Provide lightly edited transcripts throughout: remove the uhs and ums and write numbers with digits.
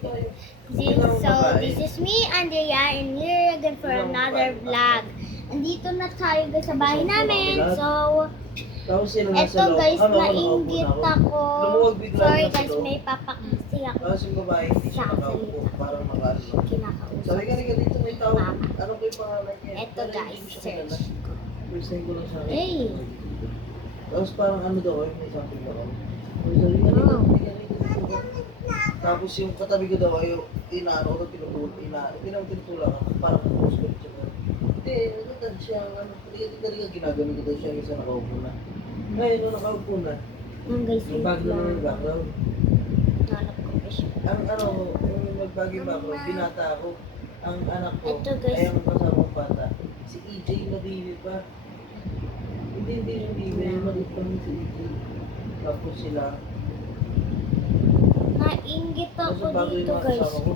This is me, Andrea, and we're again for another vlog. Andito na tayo guys sa bahay namin. So, Tapos sino nasa eto loob? guys, Nakaupo nainggit na ako. Lumuwag bigla Sorry ako sa guys, loob. may papakasi ako. Tapos yung babae hindi siya nakaupo. Parang nakaano. Kinakausap. Sabi ka rin dito may tao. Ano ko yung pangalan niya? Eto Pero guys, hindi ko siya search. kilala. First time ko lang siya. Hey. Tapos parang ano daw, may something daw. Sabi ka rin, hindi ka rin dito. Tapos yung katabi ko daw ay inaano ko tinutulak ako parang pumus ko siya. Hindi, nagkatan siya, hindi ginagano ko daw siya isa nakaupo na. Ngayon, nung nakaupo na, Guys, yung background ng background. Nanap ko pa siya. Ang ano, yung nagbago yung background, binata ako. Ang anak ko, Ito, guys. ay ang kasamang bata, si EJ na baby pa. Hindi yung baby, maliit pa rin si EJ. Tapos sila, Nainggit tapos ako bago yung dito mga guys. kasama ko,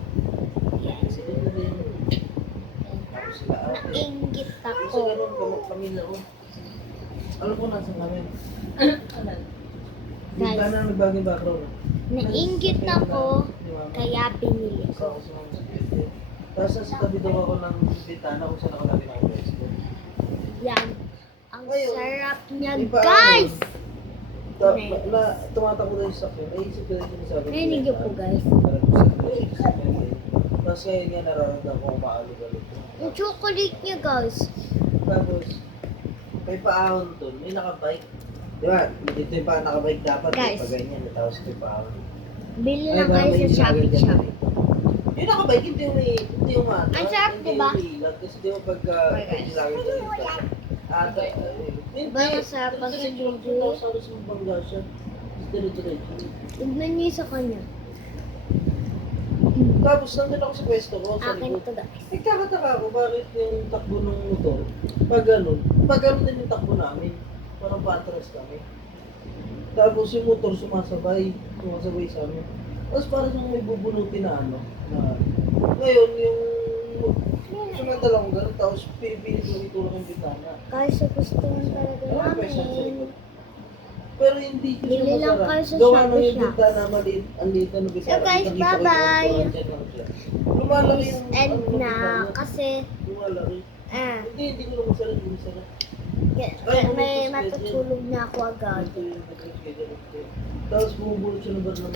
Yan. sila na din. Tapos sila ate. Nainggit Kasi ako. ganun, pamilya ko. Alam ko nasa kami. Bigla na nagbago yung background. Nainggit ako, kaya pinili ko. Tapos sa tabi daw ako ng bintana kung saan nakalagay ng guys ko. Yan. Ang Ngayon, sarap niya iba, guys! Tumatakbo na yung sakyo. Naisip ko rin sinasabi. Narinig niyo po guys. Tapos ngayon nga nararamdaman ko umaalog-alog. Yung chocolate niya guys. Tapos, may paahon dun, may nakabike. Di ba? Dito yung nakabike dapat. Guys. Pag ganyan, tapos may paahon. Bili lang kayo sa Shopee Shop. Yung nakabike, hindi yung ano. Ang sarap, hindi diba? yung ilag. Kasi di ba pagka Okay, guys. lagi sa lista. Hindi. Diba masarap pag Kasi hindi? sa alas ng bangga siya. Diretso-diretso. Tignan niyo sa kanya. Tapos nandun ako sa pwesto ko, sa Akin likod. to guys. Nagkakataka ako bakit yung takbo ng motor, pag ganun din yung takbo namin. Parang patras kami. Tapos yung motor sumasabay sa amin. Tapos parang may bubunutin na ano. Na, ngayon yung sumandal ako ganun, tapos pinipilit mo itulak yung bintana. Guys, sa gustuhan talaga Wala pa siya sa namin. likod. Pero hindi ko siya Bili lang masarap. kayo sa Gawa Shopee nung yung Shop. bintana maliit, ang liit na nung bintana. So guys, Kitang-kita ko yung bye-bye. motor, andyan lang siya. Lumalaki yung And ano, na, bintana. kasi, Lumalaki. Hindi ko na masarap, hindi masarap. may matutulog na ako agad. Ito yung schedule. Tapos bumubulot siya ng bar ng